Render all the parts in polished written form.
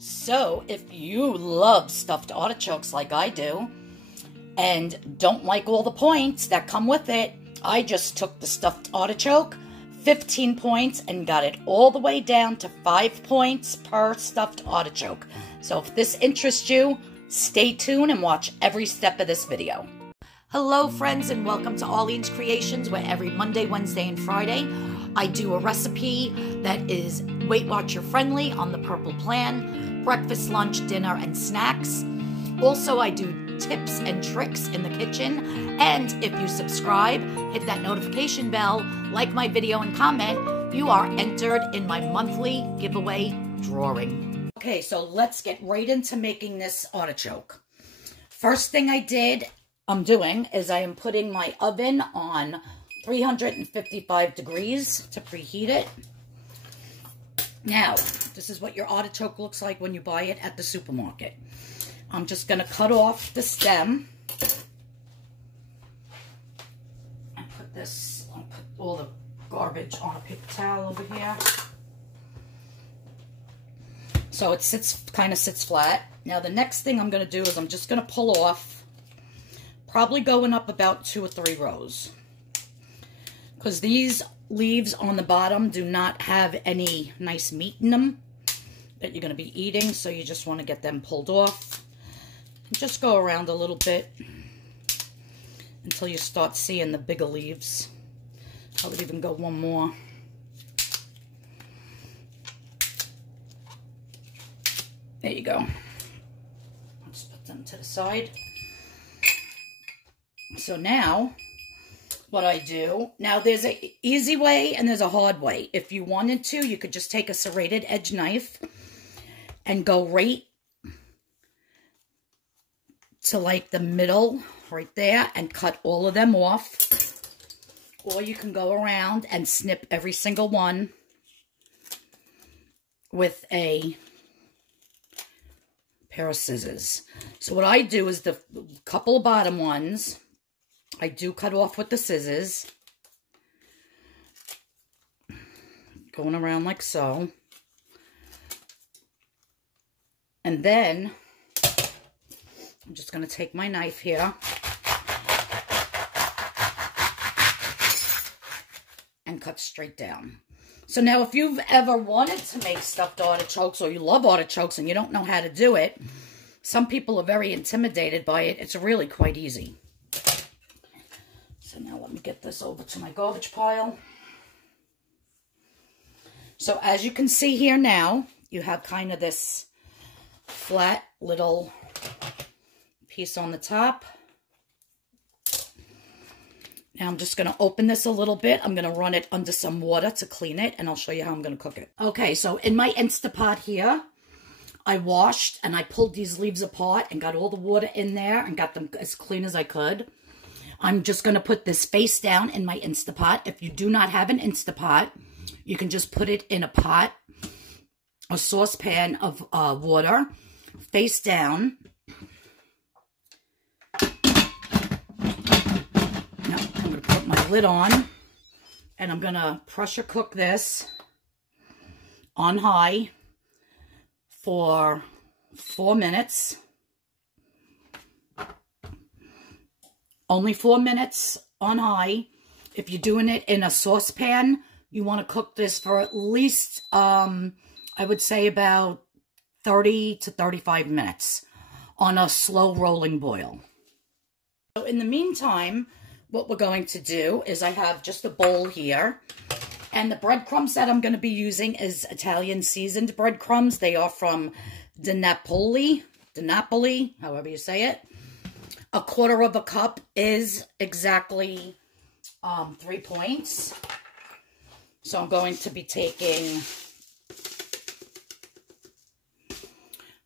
So, if you love stuffed artichokes like I do, and don't like all the points that come with it, I just took the stuffed artichoke, 15 points, and got it all the way down to 5 points per stuffed artichoke. So if this interests you, stay tuned and watch every step of this video. Hello friends, and welcome to Arlene's Creations, where every Monday, Wednesday, and Friday I do a recipe that is Weight Watcher friendly on the Purple Plan, breakfast, lunch, dinner, and snacks. Also, I do tips and tricks in the kitchen, and if you subscribe, hit that notification bell, like my video, and comment, you are entered in my monthly giveaway drawing. Okay, so let's get right into making this artichoke. First thing I'm doing is I am putting my oven on 355 degrees to preheat it. Now, this is what your artichoke looks like when you buy it at the supermarket. I'm just going to cut off the stem. And I'll put all the garbage on a paper towel over here. So it kind of sits flat. Now the next thing I'm going to do is I'm just going to pull off, probably going up about 2 or 3 rows. Because these leaves on the bottom do not have any nice meat in them that you're going to be eating, so you just want to get them pulled off. And just go around a little bit until you start seeing the bigger leaves. I would even go one more. There you go. Let's put them to the side. So now, what I do, now there's an easy way and there's a hard way. If you wanted to, you could just take a serrated edge knife and go right to like the middle right there and cut all of them off. Or you can go around and snip every single one with a pair of scissors. So what I do is the couple of bottom ones, I do cut off with the scissors. Going around like so. And then I'm just going to take my knife here and cut straight down. So now if you've ever wanted to make stuffed artichokes, or you love artichokes and you don't know how to do it, some people are very intimidated by it. It's really quite easy. So now let me get this over to my garbage pile. So as you can see here now, you have kind of this flat little piece on the top. Now I'm just going to open this a little bit. I'm going to run it under some water to clean it, and I'll show you how I'm going to cook it. Okay, so in my Instapot here, I washed and I pulled these leaves apart and got all the water in there and got them as clean as I could. I'm just going to put this face down in my Instapot. If you do not have an Instapot, you can just put it in a pot, a saucepan of water, face down. Lid on, and I'm gonna pressure cook this on high for 4 minutes. Only 4 minutes on high. If you're doing it in a saucepan, you want to cook this for at least I would say about 30 to 35 minutes on a slow rolling boil. So in the meantime, what we're going to do is I have just a bowl here, and the breadcrumbs that I'm going to be using is Italian seasoned breadcrumbs. They are from Di Napoli, however you say it. 1/4 cup is exactly 3 points. So I'm going to be taking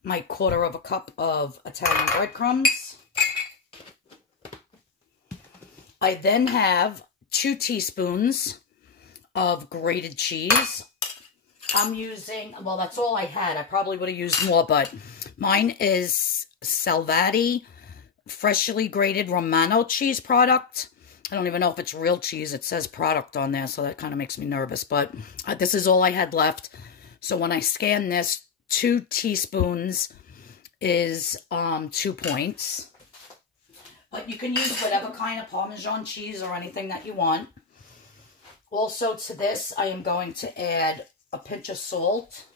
my 1/4 cup of Italian breadcrumbs. I then have 2 teaspoons of grated cheese. I'm using, well, that's all I had. I probably would have used more, but mine is Salvati freshly grated Romano cheese product. I don't even know if it's real cheese. It says product on there, so that kind of makes me nervous. But this is all I had left. So when I scan this 2 teaspoons is 2 points. But you can use whatever kind of Parmesan cheese or anything that you want. Also to this, I am going to add a pinch of salt,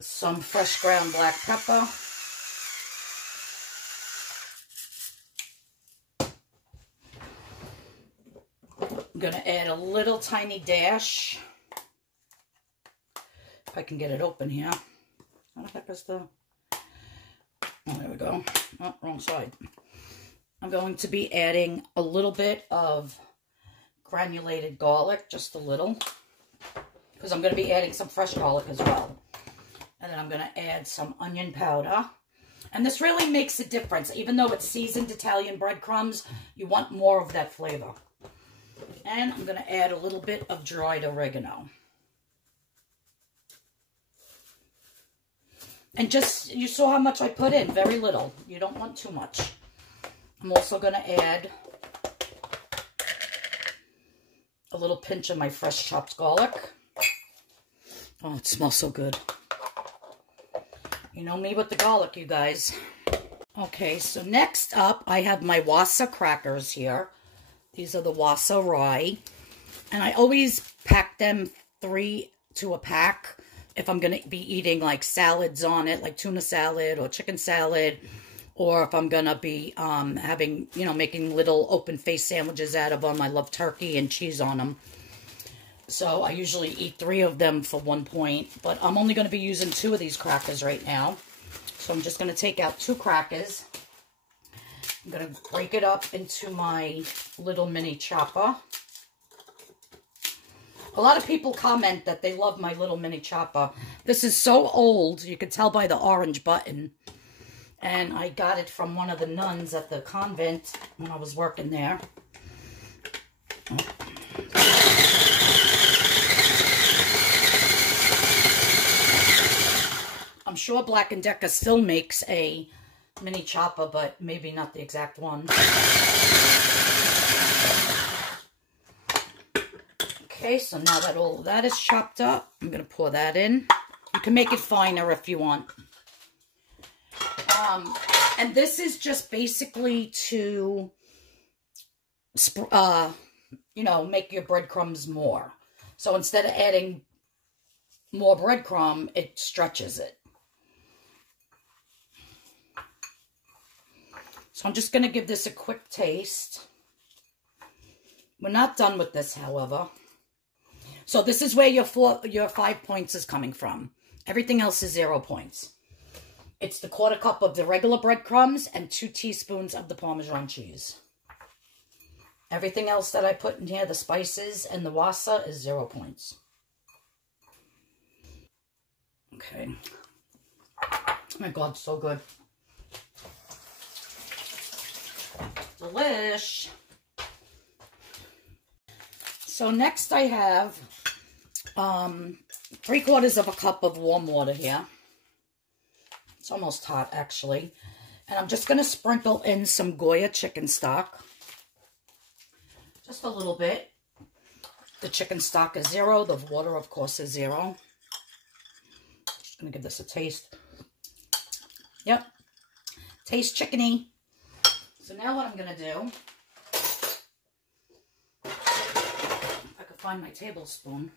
some fresh ground black pepper, I'm going to add a little tiny dash, if I can get it open here. How the heck is the... Oh, there we go. Oh, wrong side. I'm going to be adding a little bit of granulated garlic, just a little, because I'm going to be adding some fresh garlic as well. And then I'm going to add some onion powder. And this really makes a difference. Even though it's seasoned Italian breadcrumbs, you want more of that flavor. And I'm going to add a little bit of dried oregano. And just, you saw how much I put in, very little. You don't want too much. I'm also going to add a little pinch of my fresh chopped garlic. Oh, it smells so good. You know me with the garlic, you guys. Okay, so next up, I have my Wasa Crackers here. These are the Wasa Rye. And I always pack them 3 to a pack if I'm going to be eating like salads on it, like tuna salad or chicken salad. Or if I'm going to be having, you know, making little open-faced sandwiches out of them. I love turkey and cheese on them. So I usually eat 3 of them for 1 point. But I'm only going to be using 2 of these crackers right now. So I'm just going to take out 2 crackers. I'm going to break it up into my little mini chopper. A lot of people comment that they love my little mini chopper. This is so old. You can tell by the orange button. And I got it from one of the nuns at the convent when I was working there. I'm sure Black & Decker still makes a mini chopper, but maybe not the exact one. Okay, so now that all of that is chopped up, I'm going to pour that in. You can make it finer if you want. And this is just basically to, you know, make your breadcrumbs more. So instead of adding more breadcrumb, it stretches it. So I'm just going to give this a quick taste. We're not done with this, however. So this is where your 5 points is coming from. Everything else is 0 points. It's the 1/4 cup of the regular breadcrumbs and 2 teaspoons of the Parmesan cheese. Everything else that I put in here, the spices and the wasa, is 0 points. Okay. Oh my God, so good. Delish. So next I have 3/4 of a cup of warm water here. It's almost hot, actually. And I'm just going to sprinkle in some Goya chicken stock. Just a little bit. The chicken stock is 0. The water, of course, is 0. Just going to give this a taste. Yep. Tastes chickeny. So now what I'm going to do, if I could find my tablespoon.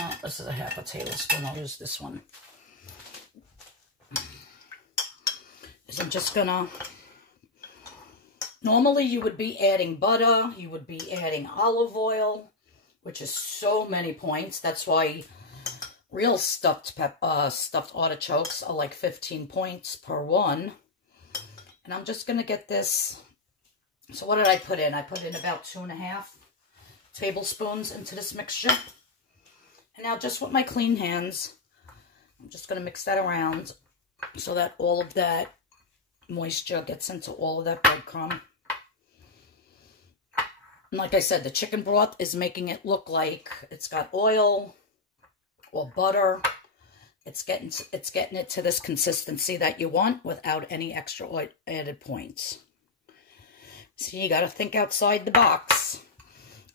Oh, this is a 1/2 tablespoon. I'll use this one. Is I'm just gonna, normally you would be adding butter, you would be adding olive oil, which is so many points. That's why real stuffed artichokes are like 15 points per one. And I'm just gonna get this. So what did I put in? I put in about 2.5 tablespoons into this mixture. And now just with my clean hands, I'm just gonna mix that around so that all of that moisture gets into all of that breadcrumb. And like I said, the chicken broth is making it look like it's got oil or butter. It's getting it to this consistency that you want without any extra added points. So you got to think outside the box.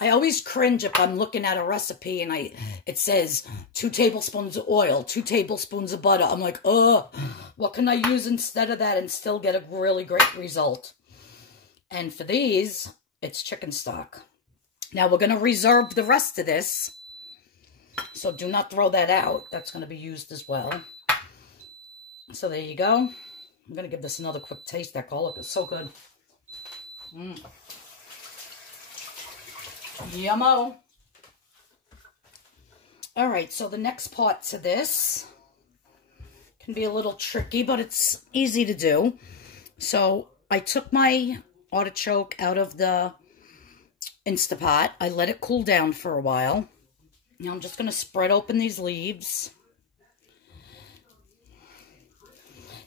I always cringe if I'm looking at a recipe and it says 2 tablespoons of oil, 2 tablespoons of butter. I'm like, oh, what can I use instead of that and still get a really great result? And for these, it's chicken stock. Now we're going to reserve the rest of this. So do not throw that out. That's going to be used as well. So there you go. I'm going to give this another quick taste. That garlic is so good. Yummo. All right, so the next part to this can be a little tricky, but it's easy to do. So I took my artichoke out of the Instapot. I let it cool down for a while. Now I'm just going to spread open these leaves.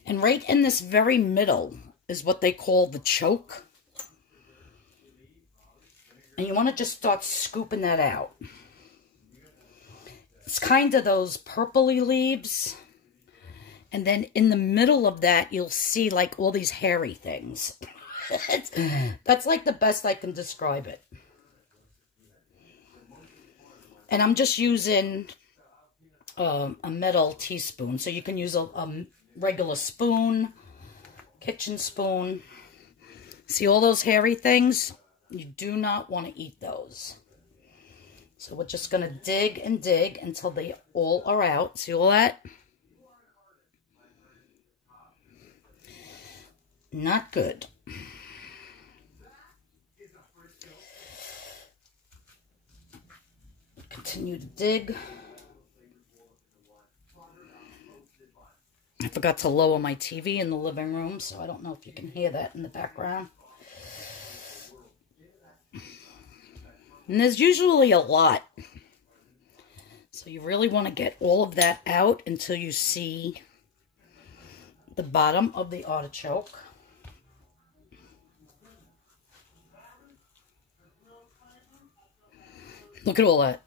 And right in this very middle is what they call the choke. And you want to just start scooping that out. It's kind of those purpley leaves. And then in the middle of that, you'll see like all these hairy things. That's like the best I can describe it. And I'm just using a metal teaspoon. So you can use a regular spoon, kitchen spoon. See all those hairy things? You do not want to eat those. So we're just going to dig and dig until they all are out. See all that? Not good. Continue to dig. I forgot to lower my TV in the living room, so I don't know if you can hear that in the background. And there's usually a lot. So you really want to get all of that out until you see the bottom of the artichoke. Look at all that.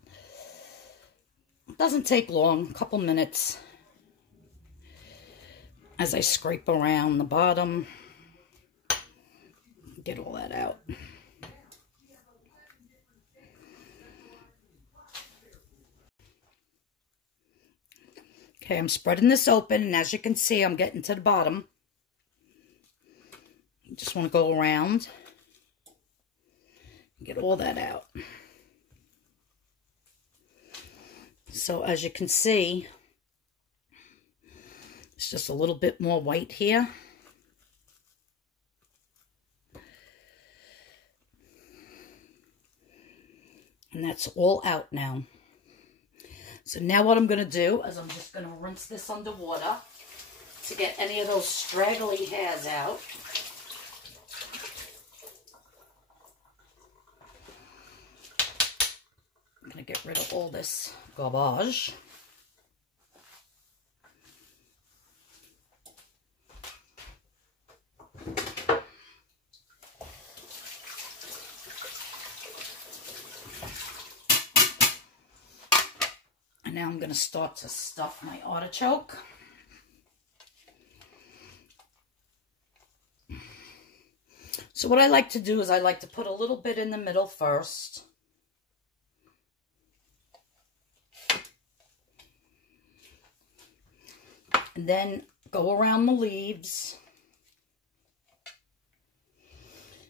It doesn't take long, a couple minutes. As I scrape around the bottom, get all that out. Okay, I'm spreading this open, and as you can see, I'm getting to the bottom. You just want to go around and get all that out. So as you can see, it's just a little bit more white here. And that's all out now. So now what I'm going to do is I'm just going to rinse this under water to get any of those straggly hairs out. I'm going to get rid of all this garbage. And now I'm going to start to stuff my artichoke. So what I like to do is I like to put a little bit in the middle first. And then go around the leaves.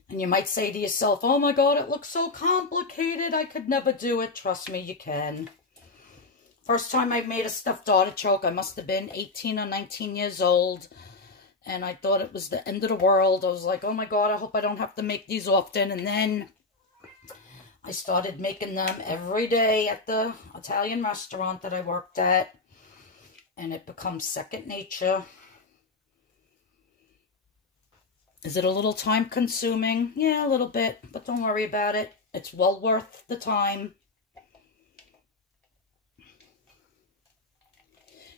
And you might say to yourself, oh my God, it looks so complicated. I could never do it. Trust me, you can. First time I made a stuffed artichoke, I must have been 18 or 19 years old. And I thought it was the end of the world. I was like, oh my God, I hope I don't have to make these often. And then I started making them every day at the Italian restaurant that I worked at. And it becomes second nature. Is it a little time consuming? Yeah, a little bit, but don't worry about it. It's well worth the time.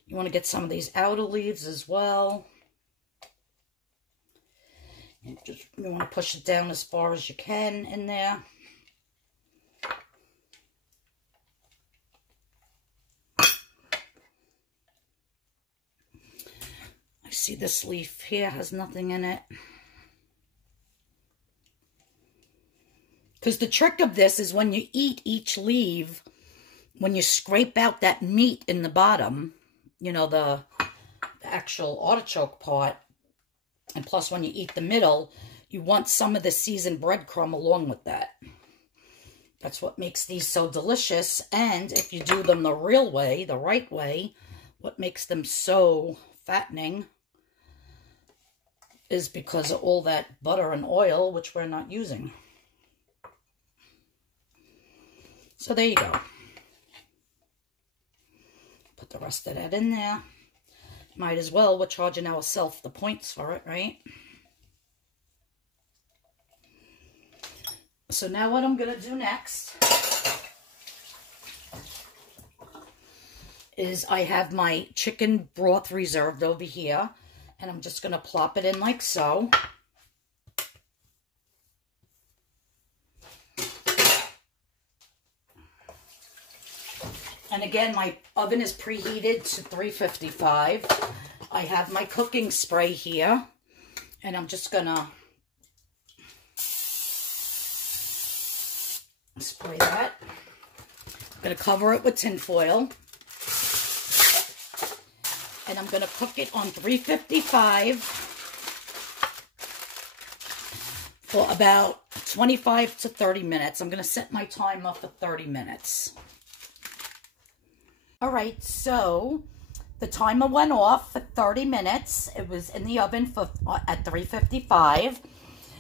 You want to get some of these outer leaves as well. And you want to push it down as far as you can in there. I see this leaf here has nothing in it. Because the trick of this is when you eat each leaf, when you scrape out that meat in the bottom, you know, the actual artichoke part, and plus when you eat the middle, you want some of the seasoned breadcrumb along with that. That's what makes these so delicious. And if you do them the real way, the right way, what makes them so fattening is because of all that butter and oil, which we're not using. So there you go. Put the rest of that in there. Might as well. We're charging ourselves the points for it, right? So now what I'm going to do next is I have my chicken broth reserved over here. And I'm just going to plop it in like so. And again, my oven is preheated to 355. I have my cooking spray here. And I'm just going to spray that. I'm going to cover it with tin foil. And I'm going to cook it on 355 for about 25 to 30 minutes. I'm going to set my timer for 30 minutes. All right, so the timer went off for 30 minutes. It was in the oven for at 355.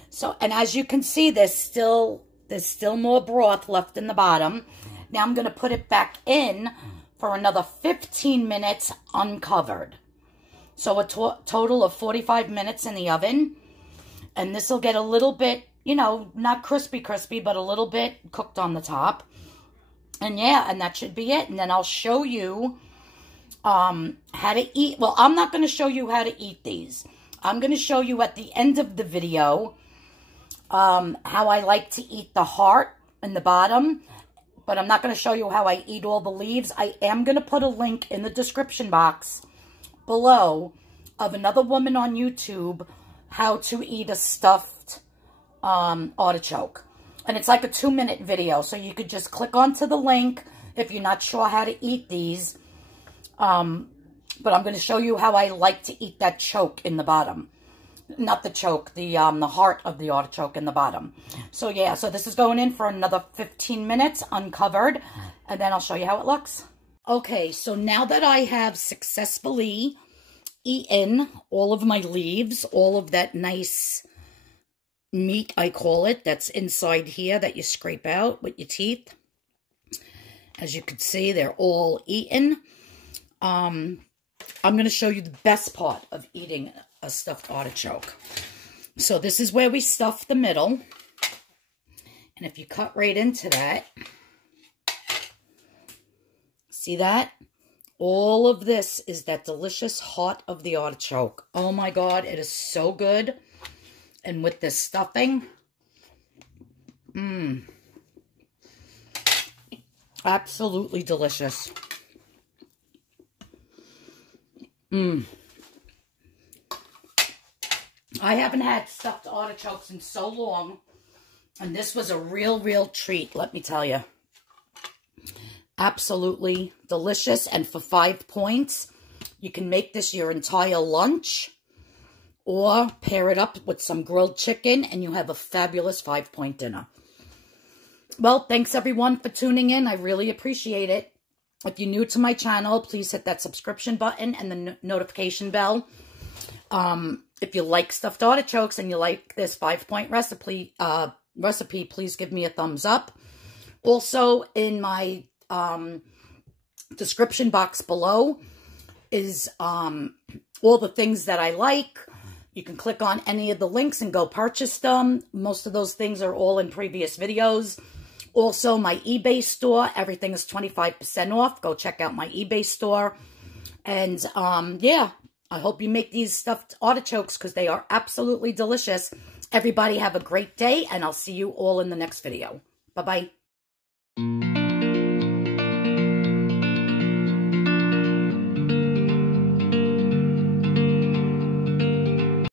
So, and as you can see, there's still more broth left in the bottom. Now I'm going to put it back in for another 15 minutes uncovered. So a total of 45 minutes in the oven. And this will get a little bit, you know, not crispy, but a little bit cooked on the top. And yeah, and that should be it. And then I'll show you how to eat. Well, I'm not going to show you how to eat these. I'm going to show you at the end of the video how I like to eat the heart and the bottom. But I'm not going to show you how I eat all the leaves. I am going to put a link in the description box below of another woman on YouTube, how to eat a stuffed artichoke. And it's like a 2-minute video, so you could just click onto the link if you're not sure how to eat these. But I'm going to show you how I like to eat that choke in the bottom. Not the choke, the heart of the artichoke in the bottom. So yeah, so this is going in for another 15 minutes uncovered, and then I'll show you how it looks. Okay, so now that I have successfully eaten all of my leaves, all of that nice meat, I call it, that's inside here that you scrape out with your teeth. As you can see, they're all eaten. I'm going to show you the best part of eating a stuffed artichoke. So this is where we stuff the middle. And if you cut right into that, see that? All of this is that delicious heart of the artichoke. Oh my God, it is so good. And with this stuffing, absolutely delicious. I haven't had stuffed artichokes in so long, and this was a real treat, let me tell you. Absolutely delicious, and for 5 points, you can make this your entire lunch, or pair it up with some grilled chicken, and you have a fabulous 5-point dinner. Well, thanks everyone for tuning in. I really appreciate it. If you're new to my channel, please hit that subscription button and the notification bell. If you like stuffed artichokes and you like this 5-point recipe, please give me a thumbs up. Also, in my description box below is all the things that I like. You can click on any of the links and go purchase them. Most of those things are all in previous videos. Also, my eBay store, everything is 25% off. Go check out my eBay store. And, yeah, I hope you make these stuffed artichokes because they are absolutely delicious. Everybody have a great day, and I'll see you all in the next video. Bye-bye.